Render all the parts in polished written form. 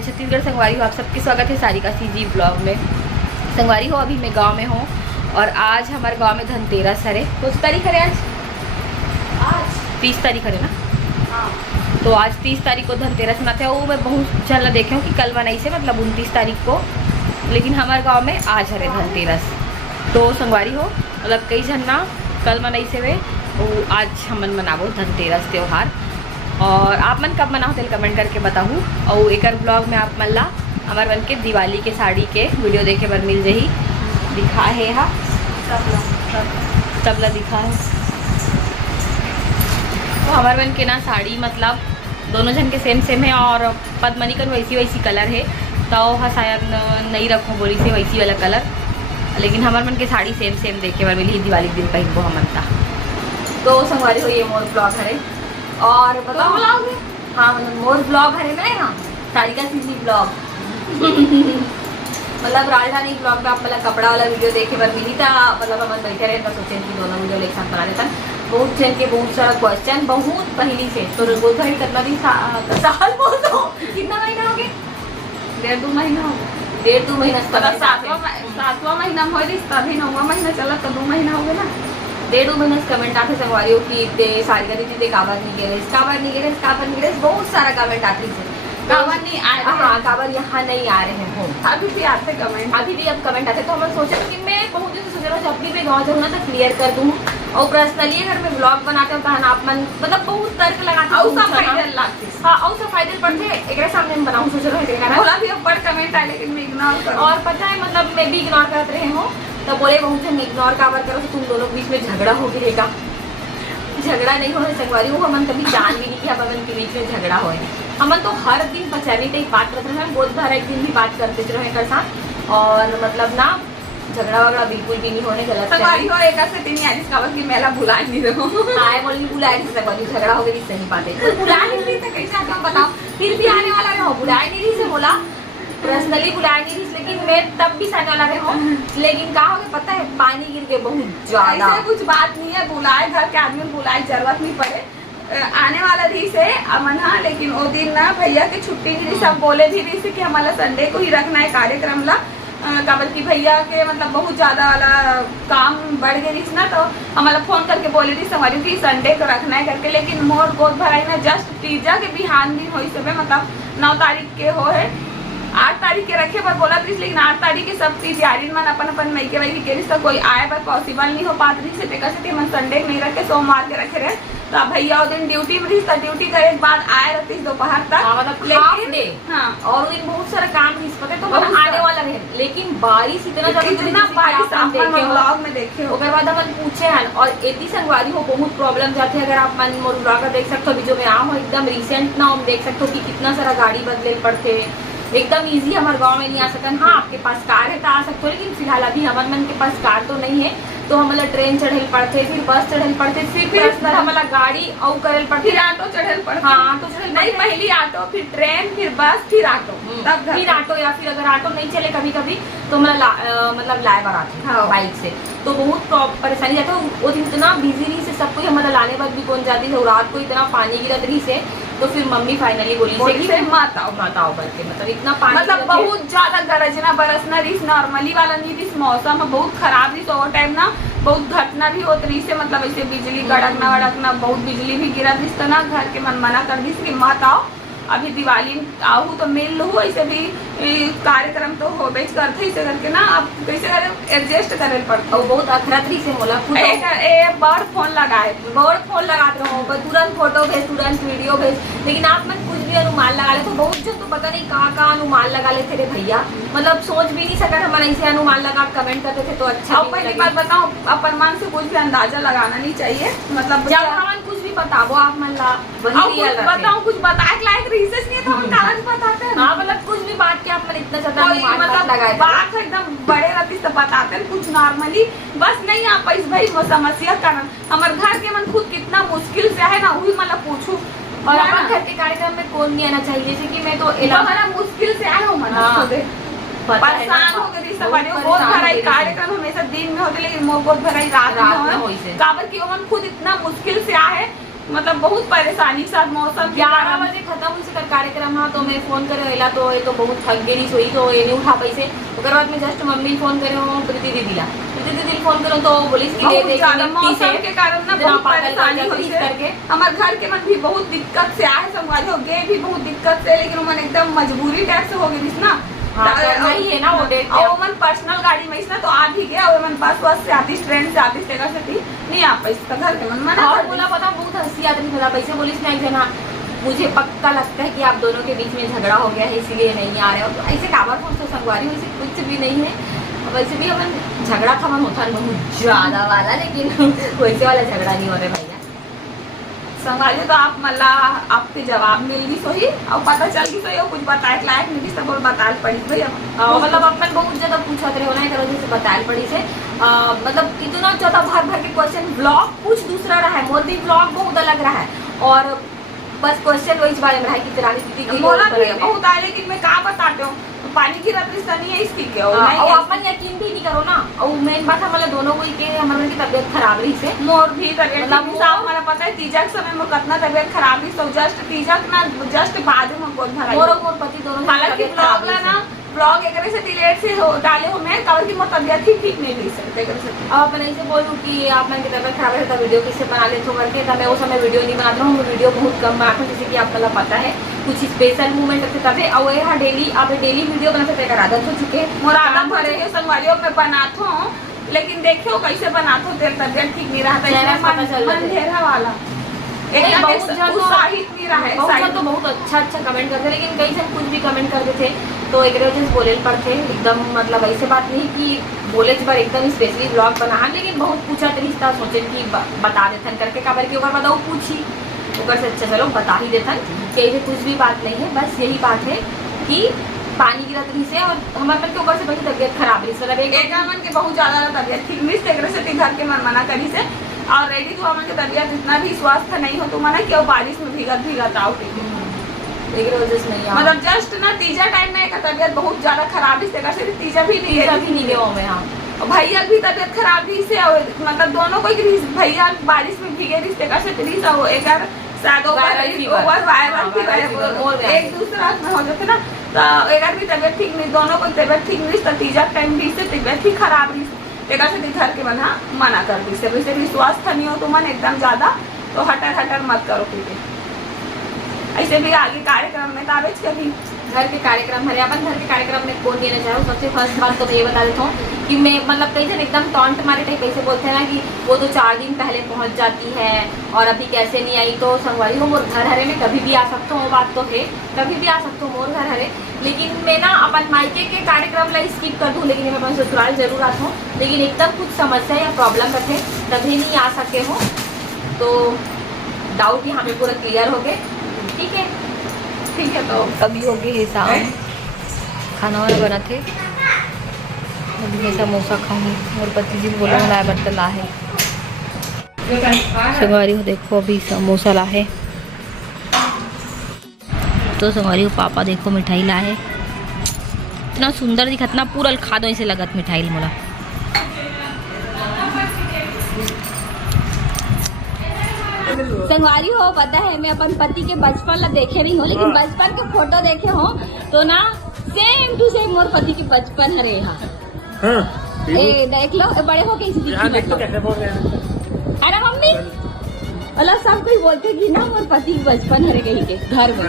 जय छत्तीसगढ़। संगवारी हो, आप सबके स्वागत है सारिका सीजी ब्लॉग में। संगवारी हो, अभी मैं गांव में हूँ और आज हमारे गांव में धनतेरस है। कुछ तारीख है आज 30 तारीख है ना। हाँ, तो आज 30 तारीख को धनतेरस मनाते हैं। वो मैं बहुत चल देखे हूँ कि कल बनाई से मतलब 29 तारीख को, लेकिन हमारे गाँव में आज है धनतेरस। तो संगवारी हो मतलब कई झन्ना कल मनाई से वे आज हमन मनाबो धनतेरस त्यौहार। और आप मन कब मनाओ तेल कमेंट करके बताऊँ। और एक ब्लॉग में आप मन ला हमारे बन के दिवाली के साड़ी के वीडियो देखे बर मिल जाही। दिखा है यहाँ तबला दिखा है। तो हमारे बन के ना साड़ी मतलब दोनों जन के सेम है और पद्मनी का वैसी कलर है। तो हाँ शायद नहीं रखो बोली से वैसी वाला कलर, लेकिन हमारे मन के साड़ी सेम देखे बार मिली दिवाली के दिन पहन को हमन था। तो संगवारी हो ये मोर ब्लॉग है और बताओ ब्लॉग है। हाँ मतलब मोर ब्लॉग है ना यहाँ सारिका सीजी ब्लॉग मतलब राजधानी ब्लॉग में आप मतलब कपड़ा वाला वीडियो देखे बार मिली था। मतलब हम बैठे रहे तो सोचे कि दोनों वीडियो एक साथ बना लेता। बहुत जन के बहुत सारा क्वेश्चन बहुत पहली से तो बहुत भाई कितना दिन साल बोल दो कितना महीना हो गए? 1.5-2 महीना हो गया। 1.5-2 महीना सातवां महीना में हो तभी 9वां महीना चला तो 2 महीना हो गया ना। 1.5-2 महीना कमेंट आते संगवारी हो कि ते सारिका दीदी ते काबर नहीं गिरे काबर नहीं गिरे काबर नहीं गिरे बहुत सारा कमेंट आती है। काबर नहीं आए। हाँ काबर यहाँ नहीं आ रहे हो। अभी भी आते कमेंट, अभी भी अब कमेंट आते। तो हम सोचे कि मैं बहुत दिन से सोच रहा हूँ अपनी भी गाँव जाऊँ ना तो क्लियर कर दूँ। और पर्सनली अगर मैं ब्लॉग बनाते हो कहना आप मन मतलब बहुत तर्क लगाते हाँ और सब फायदे पड़ते एक सामने में बनाऊँ सोच रहे ऊपर कमेंट आए लेकिन मैं इग्नोर करूँ। और पता है मतलब मैं भी इग्नोर करते रहे हूँ। तो बोले बहुत जन इग्नोर काबर करो तो तुम दोनों के बीच में झगड़ा हो गिरेगा। झगड़ा नहीं होने संगवारी हो हमन कभी जान भी नहीं कि हमन के बीच में झगड़ा होए। हमन तो हर दिन पचानी तक बात करते रहे, बहुत बार एक दिन भी बात करते रहे कर साथ। और मतलब ना झगड़ा वगड़ा बिल्कुल भी नहीं होने गलत संगवारी हो एक से तीन यानी काबर की मेला भुला नहीं दो आए बोली बुलाए नहीं संगवारी झगड़ा हो गई सही बात है। बुला नहीं रही तो कैसे आप बताओ फिर भी आने वाला रहो बुलाए नहीं रही से बोला पर्सनली बुलाए नहीं रही, लेकिन मैं तब भी साने वाला रहे हूँ। लेकिन कहा हो पता है पानी गिर के बहुत ज्यादा कुछ बात नहीं है। बुलाए घर के आदमी बुलाए जरूरत नहीं पड़े आने वाला रही से अमन। हाँ लेकिन वो दिन ना भैया की छुट्टी नहीं रही। सब बोले भी रही से कि हमारा संडे को ही रखना है कार्यक्रम ला काबर की भैया के मतलब बहुत ज्यादा वाला काम बढ़ गई ना। तो हमारा फोन करके बोले थी संगवारी की संडे को रखना है करके। लेकिन मोर गोद भराई ना जस्ट तीजा के बिहान दिन हो सब मतलब 9 तारीख के हो है 8 तारीख के रखे पर बोला थी। लेकिन 8 तारीख के सब तैयारी मन अपन मई के तो कोई आए पर पॉसिबल नहीं हो पाती रही से कैसे मन संडे नहीं रखे सोमवार के रखे रहे। तो भैया वो दिन ड्यूटी में रही ड्यूटी करे के बाद आए रहती दोपहर तक लेकिन हाँ और दिन बहुत सारा काम नहीं पता तो आने वाला रहे। लेकिन बारिश इतना ब्लॉग में देखे हो बाद अपन पूछे हैं और एती संगवारी हो बहुत प्रॉब्लम जाते हैं। अगर आप मन मोर ब्लॉग देख सकते हो अभी जो मैं आऊँ एकदम रिसेंट ना हम देख सकते हो कि कितना सारा गाड़ी बदले पड़ते एकदम इजी हमारे गांव में नहीं आ सकता। हाँ आपके पास कार है तो आ सकते हो, लेकिन फिलहाल अभी हमारे मन के पास कार तो नहीं है। तो हम ट्रेन चढ़ल पड़ते फिर बस चढ़ल पड़ते फिर हमारा गाड़ी और करल पड़ते फिर ऑटो चढ़ल पड़ते। हाँ ऑटो चढ़ल नहीं पहली ऑटो फिर ट्रेन फिर बस फिर ऑटो फिर ऑटो या फिर अगर ऑटो नहीं चले कभी कभी तो मतलब लाए बार आते हाँ। बाइक से तो बहुत परेशानी जाता है। वो दिन इतना बिजी रही से सब कोई हमारा लाने बाद भी कौन जाती है। रात को इतना पानी गिरत रही से तो फिर मम्मी फाइनली बोली से माताओ करके मतलब इतना पानी मतलब बहुत ज्यादा गरजना बरसना रही नॉर्मली वाला नहीं रही मौसम बहुत खराब रही। तो वो टाइम ना बहुत घटना भी होती रही से मतलब ऐसे बिजली गड़कना वड़कना बहुत बिजली भी गिरा रही तो ना घर के मन मना कर दी कि मत आओ अभी दिवाली आहू तो मिल लो ऐसे भी कार्यक्रम तो हो बेच करते इसे करके ना अब कैसे करे एडजस्ट करे पड़ता और बहुत अखरतरी से बोला बड़ फोन लगाए बड़ फोन लगाते रहो तुरंत फोटो भेज तुरंत वीडियो भेज। लेकिन आप मन कुछ भी अनुमान लगा ले तो बहुत जन तो पता नहीं कहाँ अनुमान लगा लेते रे भैया मतलब सोच भी नहीं सका हमारे ऐसे अनुमान लगा कमेंट करते थे तो अच्छा। पहली बात बताओ अपन मन से कुछ भी अंदाजा लगाना नहीं चाहिए। मतलब जब हम कुछ भी बताओ आप मन ला बताओ कुछ बताए लायक रिसर्च नहीं तो हम कागज बताते हैं। हाँ मतलब कुछ भी बात के आप मन इतना ज्यादा मतलब बात एकदम बड़े रहती तो बताते हैं कुछ नॉर्मली बस नहीं आ पाई भाई समस्या कारण हमारे घर के मन खुद कितना मुश्किल से है ना वही मतलब पूछू। और हमारे घर के कार्यक्रम में कौन नहीं आना चाहिए जैसे कि मैं तो हमारा मुश्किल से आया हूँ परेशान हो गई बहुत भराई कार्यक्रम हमेशा दिन में होते लेकिन बहुत भराई रात में काबर की खुद इतना मुश्किल से आए मतलब बहुत परेशानी साथ मौसम के 11 कारण। बजे खत्म हुई से कार्यक्रम हाँ तो मैं फोन करे वेला तो ये तो बहुत थक गई सोई तो ये नहीं उठा पैसे ओकर बाद में जस्ट मम्मी फोन करे हो प्रीति दीदी फोन करो तो बोली कि दे बहुत दे ज्यादा मौसम के कारण ना बहुत परेशानी हुई है करके हमारे घर के मन भी बहुत दिक्कत से आए संगवारी हो गए भी बहुत दिक्कत से लेकिन मन एकदम मजबूरी टाइप से हो गई ना हाँ, वही है ना वो डेट और मन पर्सनल गाड़ी में ना तो आ भी गया और मन बस से आती ट्रेन से आती जगह से थी नहीं आ पाई इसका घर के मन मना और बोला पता बहुत हंसी आती थी पैसे बोली ना एक जना मुझे पक्का लगता है कि आप दोनों के बीच में झगड़ा हो गया है इसीलिए नहीं आ रहे हो तो ऐसे काबर फोन से संगवारी वैसे कुछ भी नहीं है वैसे भी अपन झगड़ा खमन होता है बहुत ज्यादा वाला लेकिन वैसे वाला झगड़ा नहीं हो रहा भैया संभालिए तो आप मल्ला आपके जवाब मिल गई सोही और पता चल गई सोही और कुछ बताए लायक नहीं सब बताए पड़ी भैया मतलब अपन बहुत ज्यादा पूछत रहे होना एक से बताए पड़ी से मतलब इतना ज्यादा भर के क्वेश्चन ब्लॉग कुछ दूसरा रहा है मोदी ब्लॉग बहुत अलग रहा है और बस क्वेश्चन वही बारे में रहा है कि तेरा दीदी बोला भी बहुत आए लेकिन मैं क्या बताते हूँ पानी की रत्रिस्ता नहीं है इसकी क्या और अपन यकीन भी नहीं करो ना और मेन बात हमारे दोनों को के हमारे की तबीयत खराब रही से मोर भी तबीयत हमारा पता है तीजा के समय में कितना तबीयत खराब रही तो जस्ट तीजा ना जस्ट बाद में गोद भरा मोर पति दोनों हालांकि ब्लॉग ना ब्लॉग एक से डिलीट से हो डाले हो मैं कल की मोर तबीयत ही ठीक नहीं रही सकते अब अपन ऐसे बोलूँ कि आप मैंने तबीयत खराब है तो वीडियो किससे बना ले तो करके तो मैं उस समय वीडियो नहीं बनाता हूँ वीडियो बहुत कम बनाता हूँ जैसे कि आपको मतलब पता है कुछ स्पेशल मूवमेंट रखते तभी और यहाँ डेली आप डेली वीडियो बनाते थे आदत हो चुके हैं मोर आदत भरे संगवारियों में बनाता हूँ लेकिन देखियो कैसे बनाता हूँ तेरे तबीयत ठीक नहीं रहा था अंधेरा वाला उत्साहित नहीं रहा है तो बहुत अच्छा कमेंट करते लेकिन कई से कुछ भी कमेंट करते थे तो एक वजह से बोले पड़ते एकदम मतलब ऐसे बात नहीं कि बोले पर एकदम स्पेशली ब्लॉग बना लेकिन बहुत पूछा तरीका सोचे कि बता देथन करके खबर की ओकर बताओ पूछी ओकर से अच्छा चलो बता ही देथन कि ऐसे कुछ भी बात नहीं है बस यही बात है कि पानी गिरत रही से और हमारे मन के ऊपर से बड़ी तबीयत खराब रही मतलब एक मन के बहुत ज्यादा तबीयत ठीक मिस से घर के मन मना करी से और रेडी तो हमारे तबीयत इतना भी स्वस्थ नहीं हो तो मना कि बारिश में भीगत आओ मतलब जस्ट ना तीजा टाइम में तबीयत बहुत ज्यादा खराब से तीजा भी नहीं गया मैं हाँ भैया भी तबीयत खराब रही से मतलब दोनों को भैया बारिश में भीगे रिश्ते से एक एक दूसरा में हो जाते ना तो एक भी तबीयत ठीक नहीं दोनों को तबीयत ठीक नहीं तो तीजा टाइम भी से तबीयत ही खराब रही एक से घर के बना मना कर दी से वैसे भी स्वस्थ नहीं हो तो मन एकदम ज्यादा तो हटर मत करो पीछे ऐसे भी आगे कार्यक्रम में कागज कभी घर के कार्यक्रम हरे अपन घर के कार्यक्रम में कौन देना चाहूँ सबसे फर्स्ट बात तो ये बता देता हूँ कि मैं मतलब कई जन एकदम टॉन्ट मारे टाइप कैसे बोलते हैं ना कि वो तो 4 दिन पहले पहुँच जाती है और अभी कैसे नहीं आई तो संगवारी हो मोर घर हरे में कभी भी आ सकता हूँ वो बात तो है कभी भी आ सकता हूँ मोर घर हरे लेकिन मैं ना अपन मायके के कार्यक्रम ला स्किप कर दूँ लेकिन मैं अपन ससुराल जरूर आता हूँ लेकिन एकदम कुछ समस्या या प्रॉब्लम रखे तभी नहीं आ सके हो तो डाउट यहाँ पे पूरा क्लियर हो गए ठीक है तो अभी हो गई शाम खाना वाना बना थे अभी मैं समोसा खाऊंगी और पति जी बोला लाए बर्तन ला है संगवारी हो देखो अभी समोसा ला है तो संगवारी हो पापा देखो मिठाई ला है इतना सुंदर दिखत ना पूरा खा दो ऐसे लगत मिठाई मोला संगवारी हो पता है मैं अपन पति के बचपन ला देखे नहीं हो लेकिन बचपन के फोटो देखे हो तो ना सेम टू सेम मोर पति के बचपन हरे यहाँ देख लो बड़े हो कैसे अरे मम्मी मतलब सब कोई बोलते कि ना मोर पति के बचपन हरे कहीं के घर में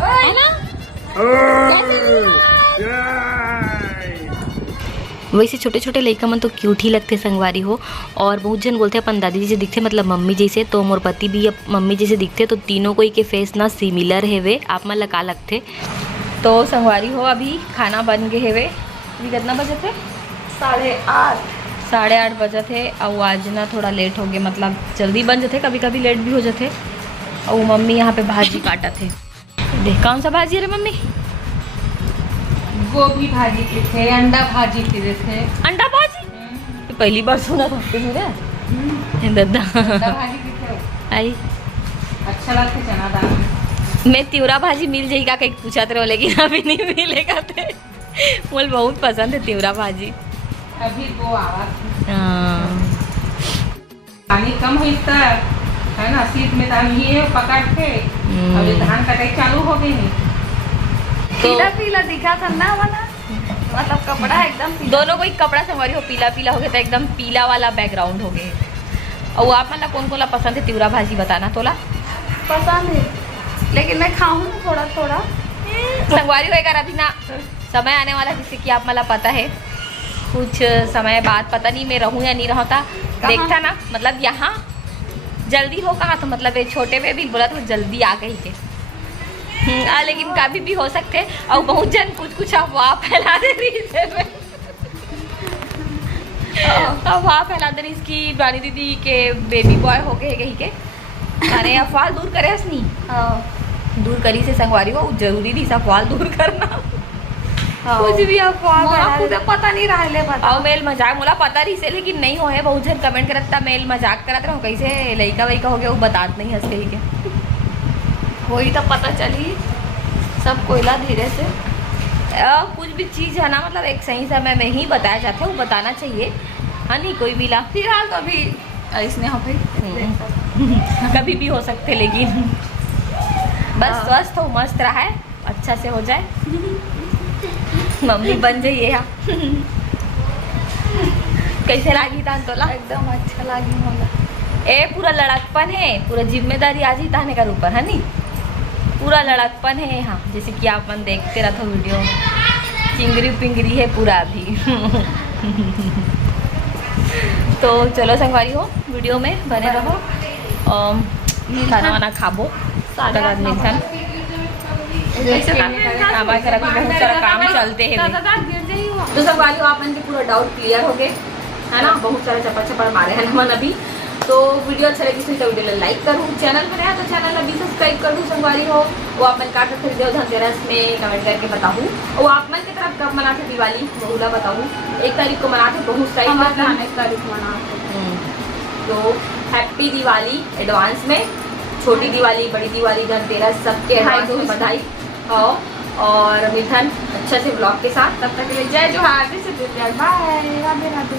है ना वैसे छोटे छोटे लड़का मन तो क्यूट ही लगते संगवारी हो और बहुत जन बोलते हैं अपन दादी जैसे दिखते मतलब मम्मी जैसे तो मोर पति भी अब मम्मी जैसे दिखते तो तीनों कोई के फेस ना सिमिलर है वे आप मन लगा लगते तो संगवारी हो अभी खाना बन गए है वे अभी कितना बजे थे 8:30 बजे थे और आज ना थोड़ा लेट हो गया मतलब जल्दी बन जाते कभी कभी लेट भी हो जाते और मम्मी यहाँ पे भाजी काटा थे देख कौन सा भाजी है रे मम्मी गोभी भाजी के थे अंडा भाजी के थे अंडा भाजी पहली बार सुना था दादा आई अच्छा लगता चना दाल मैं तिवरा भाजी मिल जाएगा कहीं पूछा रहो लेकिन अभी नहीं मिलेगा थे मुझे बहुत पसंद है तिवरा भाजी अभी वो आवाज पानी कम हुई है ना, शीत में हम ये पकड़ के अभी धान कटाई चालू हो गई नहीं। पीला पीला दिखा था ना वाला, मतलब कपड़ा एकदम पीला। दोनों को एक कपड़ा संवारी हो पीला पीला हो गया, तो एकदम पीला वाला बैकग्राउंड हो गए। और आप मतलब कौन कौन पसंद है तिवरा भाजी बताना तोला। पसंद है, लेकिन मैं खाऊंगी थोड़ा थोड़ा। संगवारी होएगा अभी ना समय आने वाला, जिससे कि आप मतलब पता है कुछ समय बाद, पता नहीं मैं रहूँ या नहीं रहता, देखता ना। मतलब यहाँ जल्दी हो कहाँ, तो मतलब ये छोटे में भी बोला तो जल्दी आ गई के। लेकिन कभी भी हो सकते, और बहुत जन कुछ अफवाह फैला दे रही है। अफवाह फैला दे रही इसकी रानी दीदी के बेबी बॉय हो गए कहीं के। अरे अफवाह दूर करे असनी, दूर करी से संगवारी हो जरूरी थी अफवाह दूर करना। कुछ भी अफवाह खुद पता नहीं रहा ले पता। और मेल मजाक मोला पता रही से, लेकिन नहीं हो है। बहुत जन कमेंट करता मेल मजाक करत रहो, कैसे लइका वैका हो गया वो बात नहीं हंस कही के। वही तो पता चली सब कोयला धीरे से। कुछ भी चीज़ है ना, मतलब एक सही समय में ही बताया जाता है, वो बताना चाहिए। हाँ नहीं कोई मिला फिलहाल तो अभी इसने हो भाई कभी भी हो सकते, लेकिन बस स्वस्थ हो, मस्त रहा है, अच्छा से हो जाए, मम्मी बन जाइए। यहाँ कैसे लागी तान तोला? एकदम अच्छा लगी मला। ए पूरा लड़कपन है, पूरा जिम्मेदारी आज ही ताने का ऊपर है नी, पूरा लड़कपन है यहाँ। जैसे कि आप मन देखते रहते वीडियो, चिंगरी पिंगरी है पूरा अभी। तो चलो संगवारी हो, वीडियो में बने रहो, खाना वाना खाबो। मिलथन हमारे घर अभी बहुत सारा काम चलते हैं। तो संगवारी हो आप मन के पूरा डाउट क्लियर हो गए है ना, बहुत सारा चपड़ चपड़ मारे हैं मन अभी। तो वीडियो अच्छा लगी तो वीडियो वीडियो लाइक करूँ, चैनल पर नया तो चैनल अभी सब्सक्राइब कर दूँ संगवारी हो। वो आप मन काट खरीदे हो धनतेरस में कमेंट करके बताऊँ। और आप मन की तरफ कब मनाते दिवाली बहुला बताऊँ। 1 तारीख को मनाते बहुत सारी 1 तारीख मनाते। तो हैप्पी दिवाली एडवांस में। छोटी दिवाली, बड़ी दिवाली, धनतेरस सबके एडवांस में बधाई हो। और मिथन अच्छा से ब्लॉग के साथ, तब तक के लिए जय जोहार, बाय, राधे राधे।